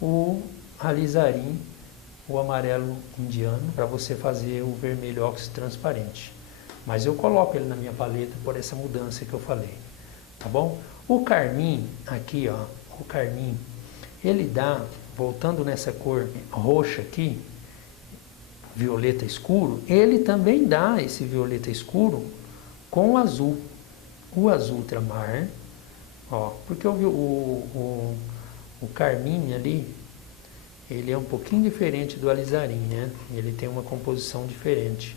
o alizarim, o amarelo indiano, para você fazer o vermelho óxido transparente. Mas eu coloco ele na minha paleta por essa mudança que eu falei, tá bom? O carmim, aqui ó, o carmim, ele dá, voltando nessa cor roxa aqui, violeta escuro, ele também dá esse violeta escuro com o azul ultramar, ó, porque o carmim ali, ele é um pouquinho diferente do alizarim, né? Ele tem uma composição diferente,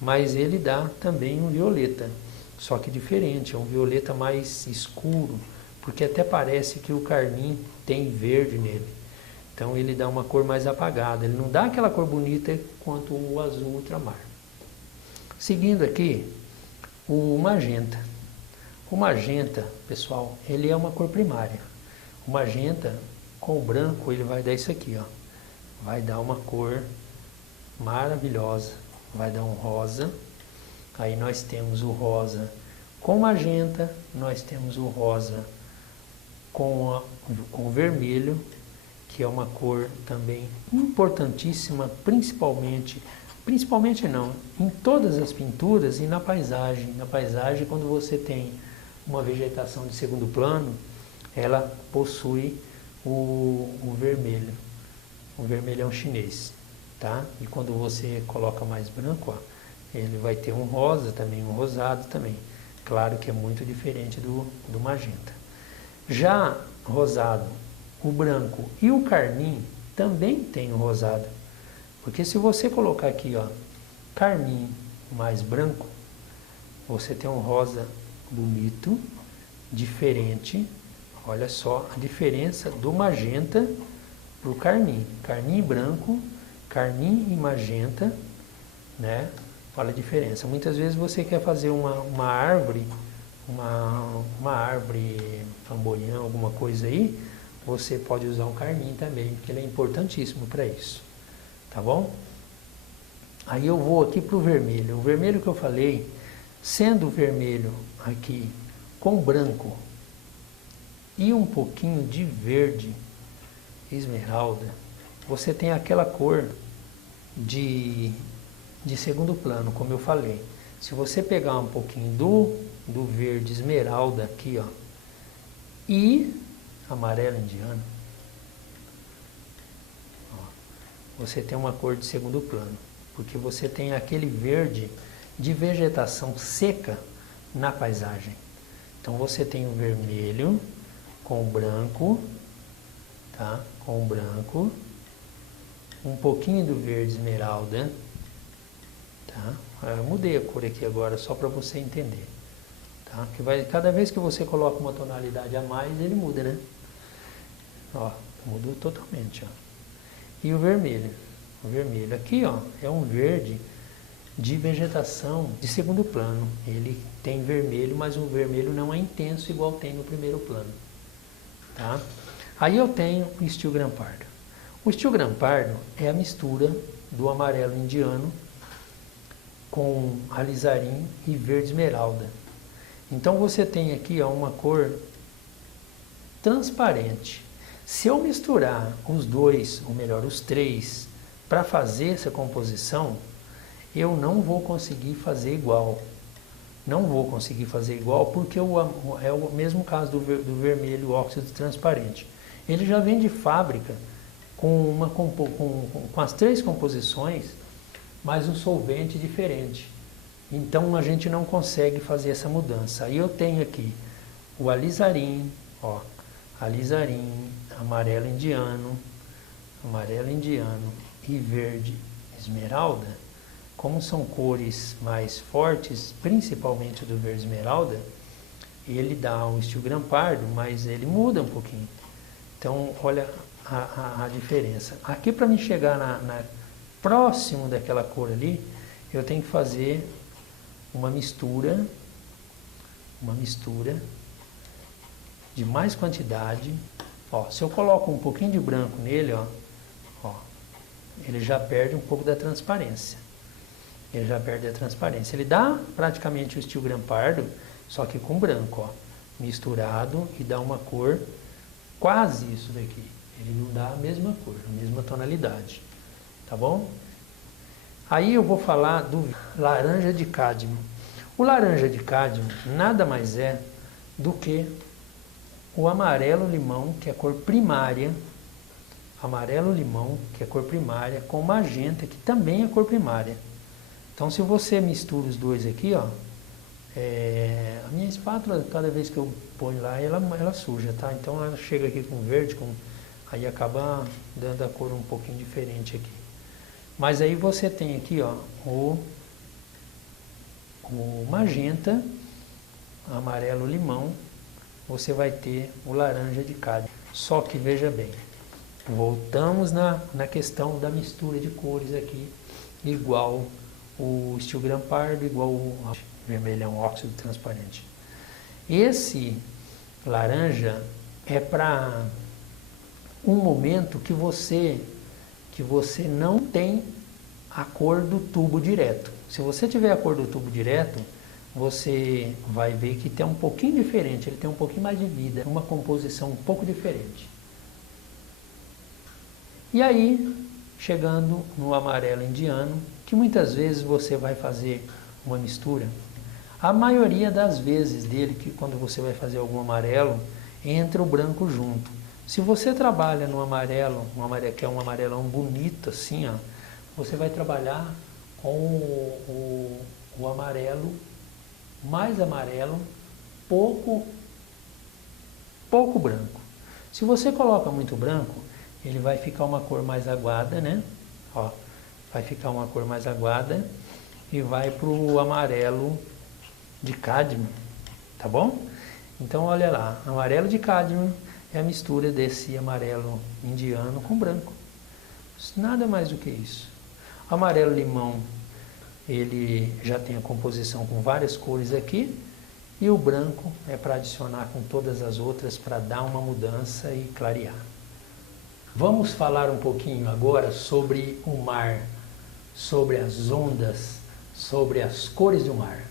mas ele dá também um violeta, só que diferente, é um violeta mais escuro, porque até parece que o carmim tem verde nele. Então ele dá uma cor mais apagada, ele não dá aquela cor bonita quanto o azul ultramar. Seguindo aqui, o magenta. O magenta, pessoal, ele é uma cor primária. O magenta com o branco, ele vai dar isso aqui, ó. Vai dar uma cor maravilhosa, vai dar um rosa. Aí nós temos o rosa com magenta, nós temos o rosa com o vermelho, que é uma cor também importantíssima, principalmente não, em todas as pinturas e na paisagem. Na paisagem, quando você tem uma vegetação de segundo plano, ela possui o vermelho, o vermelhão chinês, tá? E quando você coloca mais branco, ó, ele vai ter um rosa também, um rosado também. Claro que é muito diferente do magenta. Já rosado, o branco e o carmim também tem o rosado. Porque se você colocar aqui, ó, carmim mais branco, você tem um rosa bonito, diferente. Olha só a diferença do magenta para o carmim. Carmim branco, carmim e magenta, né? Olha a diferença. Muitas vezes você quer fazer uma árvore, uma árvore flamboyant, alguma coisa aí, você pode usar o carmim também, porque ele é importantíssimo para isso. Tá bom? Aí eu vou aqui para o vermelho. O vermelho que eu falei, sendo o vermelho aqui com branco e um pouquinho de verde esmeralda, você tem aquela cor de segundo plano, como eu falei. Se você pegar um pouquinho do verde esmeralda aqui, ó, e amarelo indiano, ó, você tem uma cor de segundo plano, porque você tem aquele verde de vegetação seca na paisagem. Então você tem o vermelho com o branco, tá? Com o branco, um pouquinho do verde esmeralda, tá? Eu mudei a cor aqui agora só para você entender, tá? Que vai, cada vez que você coloca uma tonalidade a mais, ele muda, né? Ó, mudou totalmente, ó. E o vermelho aqui, ó, é um verde de vegetação de segundo plano. Ele tem vermelho, mas o vermelho não é intenso igual tem no primeiro plano, tá? Aí eu tenho o Steel Gran Pardo. O Steel Gran Pardo é a mistura do amarelo indiano com alizarim e verde esmeralda. Então você tem aqui, ó, uma cor transparente. Se eu misturar os dois, ou melhor, os três, para fazer essa composição, eu não vou conseguir fazer igual. Não vou conseguir fazer igual porque é o mesmo caso do vermelho óxido transparente. Ele já vem de fábrica com as três composições, mas um solvente diferente. Então a gente não consegue fazer essa mudança. Aí eu tenho aqui o alizarim, ó, alizarim, amarelo indiano e verde esmeralda. Como são cores mais fortes, principalmente do verde esmeralda, ele dá um Steel Gran Pardo, mas ele muda um pouquinho. Então, olha a diferença. Aqui, para me chegar próximo daquela cor ali, eu tenho que fazer uma mistura de mais quantidade. Ó, se eu coloco um pouquinho de branco nele, ó, ele já perde um pouco da transparência. Ele dá praticamente o Steel Gran Pardo, só que com branco, ó, misturado, e dá uma cor quase isso daqui. Ele não dá a mesma cor, a mesma tonalidade, tá bom? Aí eu vou falar do laranja de cádmio. O laranja de cádmio nada mais é do que o amarelo-limão, que é a cor primária, amarelo-limão, que é a cor primária, com magenta, que também é cor primária. Então, se você mistura os dois aqui, ó, a minha espátula, cada vez que eu ponho lá, ela suja, tá? Então, ela chega aqui com verde, aí acaba dando a cor um pouquinho diferente aqui. Mas aí você tem aqui, ó, o magenta, amarelo-limão, você vai ter o laranja de cádmio. Só que veja bem, voltamos na questão da mistura de cores aqui, igual o steel gran pardo, igual o vermelhão óxido transparente. Esse laranja é para um momento que você não tem a cor do tubo direto. Se você tiver a cor do tubo direto, você vai ver que tem um pouquinho diferente, ele tem um pouquinho mais de vida, uma composição um pouco diferente. E aí, chegando no amarelo indiano, que muitas vezes você vai fazer uma mistura, a maioria das vezes dele, que quando você vai fazer algum amarelo, entra o branco junto. Se você trabalha no amarelo, que é um amarelão bonito assim, ó, você vai trabalhar com o amarelo, mais amarelo, pouco branco. Se você coloca muito branco, ele vai ficar uma cor mais aguada, né? Ó, vai ficar uma cor mais aguada e vai para o amarelo de cádmio, tá bom? Então olha lá, amarelo de cádmio é a mistura desse amarelo indiano com branco. Nada mais do que isso. Amarelo limão, ele já tem a composição com várias cores aqui, e o branco é para adicionar com todas as outras para dar uma mudança e clarear. Vamos falar um pouquinho agora sobre o mar, sobre as ondas, sobre as cores do mar,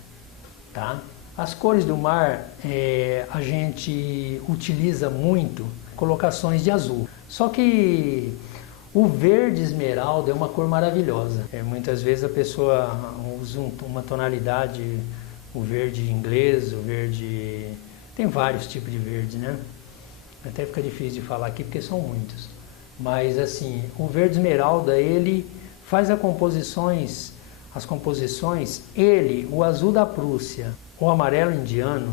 tá? As cores do mar, a gente utiliza muito colocações de azul, só que o verde esmeralda é uma cor maravilhosa. Muitas vezes a pessoa usa uma tonalidade, o verde inglês, o verde... Tem vários tipos de verde, né? Até fica difícil de falar aqui porque são muitos. Mas assim, o verde esmeralda, ele faz as composições, o azul da Prússia, o amarelo indiano,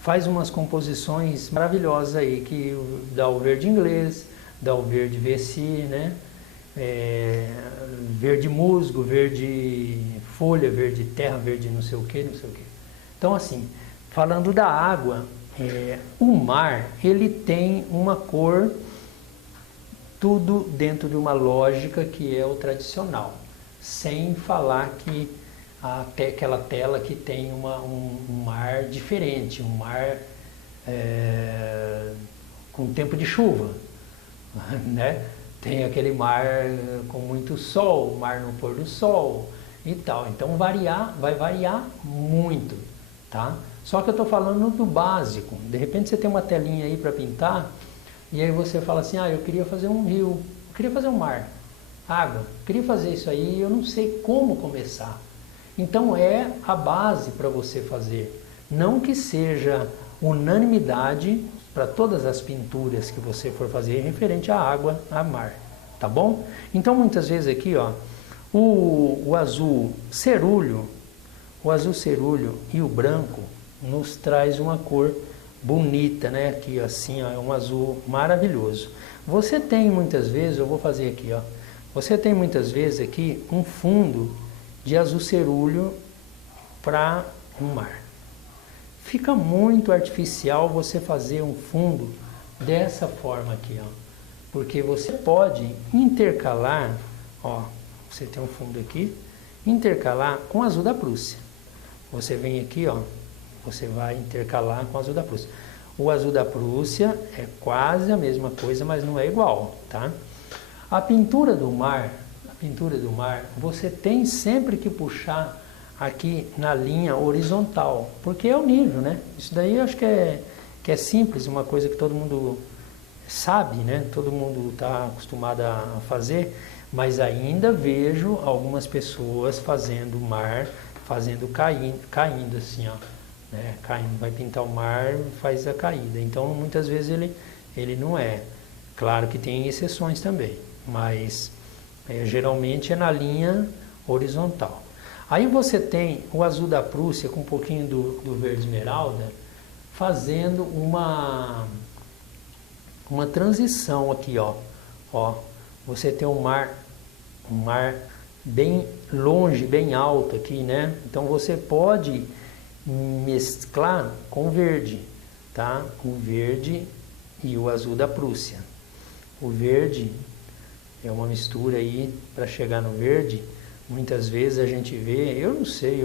faz umas composições maravilhosas aí, que dá o verde inglês, dá o verde VC, né? Verde musgo, verde folha, verde terra, verde não sei o que, não sei o que. Então assim, falando da água, o mar, ele tem uma cor, tudo dentro de uma lógica que é o tradicional, sem falar que aquela tela que tem um mar diferente, um mar com tempo de chuva, né? Tem aquele mar com muito sol, mar no pôr do sol e tal. Então vai variar muito, tá? Só que eu estou falando do básico. De repente você tem uma telinha aí para pintar e aí você fala assim, eu queria fazer um rio, eu queria fazer um mar, água, eu queria fazer isso aí e eu não sei como começar. Então é a base para você fazer. Não que seja unanimidade para todas as pinturas que você for fazer referente à água, a mar, tá bom? Então muitas vezes aqui, ó, o azul cerúleo e o branco nos traz uma cor bonita, né? Aqui assim, ó, é um azul maravilhoso. Você tem muitas vezes, eu vou fazer aqui, ó, você tem muitas vezes aqui um fundo de azul cerúleo para um mar. Fica muito artificial você fazer um fundo dessa forma aqui, ó, porque você pode intercalar, ó, você tem um fundo aqui, intercalar com o azul da Prússia. Você vem aqui, ó, você vai intercalar com o azul da Prússia. O azul da Prússia é quase a mesma coisa, mas não é igual, tá? A pintura do mar, você tem sempre que puxar aqui na linha horizontal, porque é o nível, né? Isso daí eu acho que é simples, uma coisa que todo mundo sabe, né? Todo mundo está acostumado a fazer, mas ainda vejo algumas pessoas fazendo o mar, fazendo caindo assim, ó, né? Caindo, vai pintar o mar, faz a caída. Então, muitas vezes ele não é. Claro que tem exceções também, mas geralmente é na linha horizontal. Aí você tem o azul da Prússia com um pouquinho do verde esmeralda, fazendo uma transição aqui, ó. Você tem um mar bem longe, bem alto aqui, né? Então você pode mesclar com o verde, tá? O verde e o azul da Prússia. O verde é uma mistura aí para chegar no verde. Muitas vezes a gente vê, eu não sei,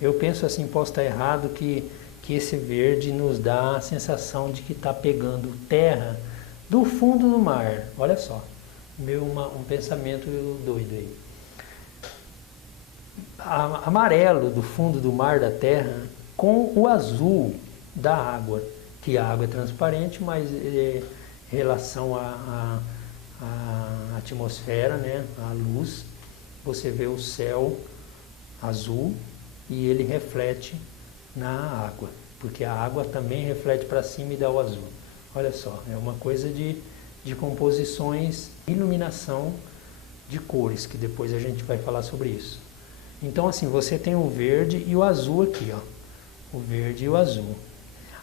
eu penso assim, posso estar errado, que esse verde nos dá a sensação de que está pegando terra do fundo do mar. Olha só, um pensamento doido aí. Amarelo do fundo do mar, da terra, com o azul da água, que a água é transparente, mas em relação à atmosfera, né, à luz, você vê o céu azul e ele reflete na água, porque a água também reflete para cima e dá o azul. Olha só, é uma coisa de composições, iluminação de cores, que depois a gente vai falar sobre isso. Então assim, você tem o verde e o azul aqui, ó. O verde e o azul.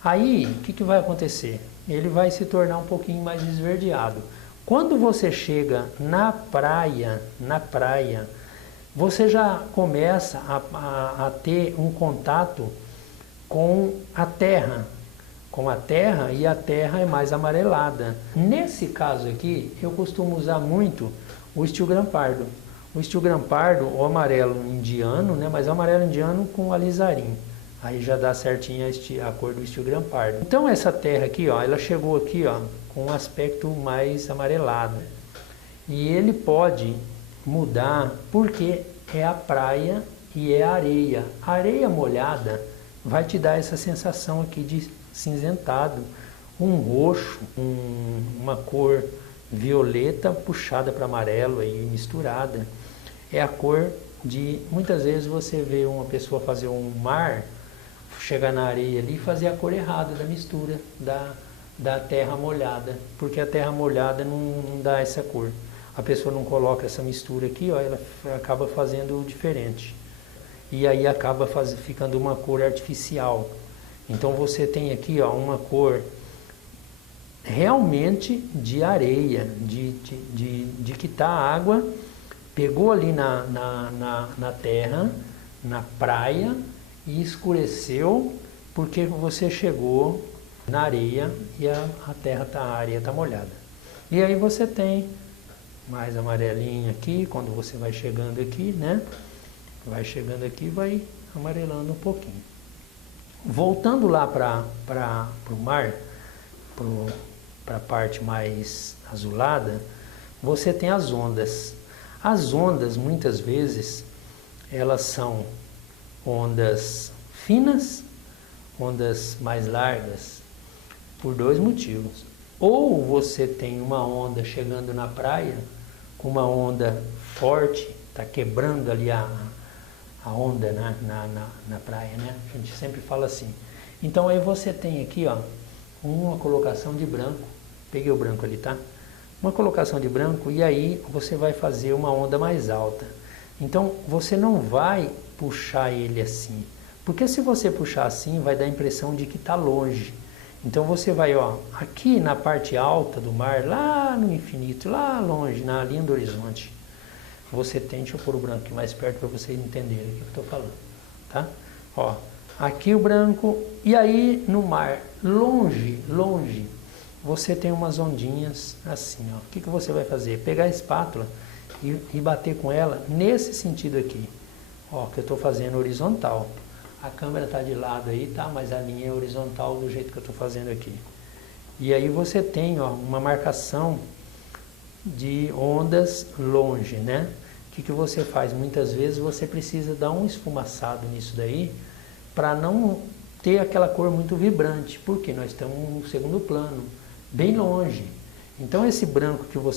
Aí, o que vai acontecer? Ele vai se tornar um pouquinho mais esverdeado. Quando você chega na praia, você já começa a ter um contato com a terra, e a terra é mais amarelada. Nesse caso aqui, eu costumo usar muito o steel gram pardo. O steel gram pardo, o amarelo indiano, né, mas o amarelo indiano com alizarim. Aí já dá certinho a cor do steel gram pardo. Então essa terra aqui, ó, ela chegou aqui, ó, com um aspecto mais amarelado. E ele pode mudar porque é a praia e é a areia. A areia molhada vai te dar essa sensação aqui de cinzentado, um roxo, uma cor violeta puxada para amarelo aí misturada. É a cor de, muitas vezes você vê uma pessoa fazer um mar, chegar na areia ali e fazer a cor errada da mistura da terra molhada, porque a terra molhada não dá essa cor. A pessoa não coloca essa mistura aqui, ó, ela acaba fazendo diferente. E aí acaba ficando uma cor artificial. Então você tem aqui, ó, uma cor realmente de areia, de que tá a água, pegou ali na terra, na praia, e escureceu porque você chegou na areia e a areia está molhada. E aí você tem mais amarelinho aqui, quando você vai chegando aqui, né? Vai chegando aqui, vai amarelando um pouquinho. Voltando lá para o mar, para a parte mais azulada, você tem as ondas. As ondas, muitas vezes, elas são ondas finas, ondas mais largas, por dois motivos. Ou você tem uma onda chegando na praia, com uma onda forte, está quebrando ali a onda na praia, né? A gente sempre fala assim. Então aí você tem aqui, ó, uma colocação de branco, peguei o branco ali, tá? Uma colocação de branco e aí você vai fazer uma onda mais alta. Então você não vai puxar ele assim, porque se você puxar assim vai dar a impressão de que está longe. Então você vai, ó, aqui na parte alta do mar, lá no infinito, lá longe, na linha do horizonte, você tem, deixa eu pôr o branco aqui mais perto para vocês entenderem o que eu estou falando, tá? Ó, aqui o branco, e aí no mar, longe, você tem umas ondinhas assim, ó. O que você vai fazer? Pegar a espátula e bater com ela nesse sentido aqui, ó, que eu estou fazendo horizontal. A câmera está de lado aí, tá? Mas a linha é horizontal do jeito que eu estou fazendo aqui. E aí você tem, ó, uma marcação de ondas longe, né? O que você faz? Muitas vezes você precisa dar um esfumaçado nisso daí para não ter aquela cor muito vibrante, porque nós estamos no segundo plano. bem longe. Então esse branco que você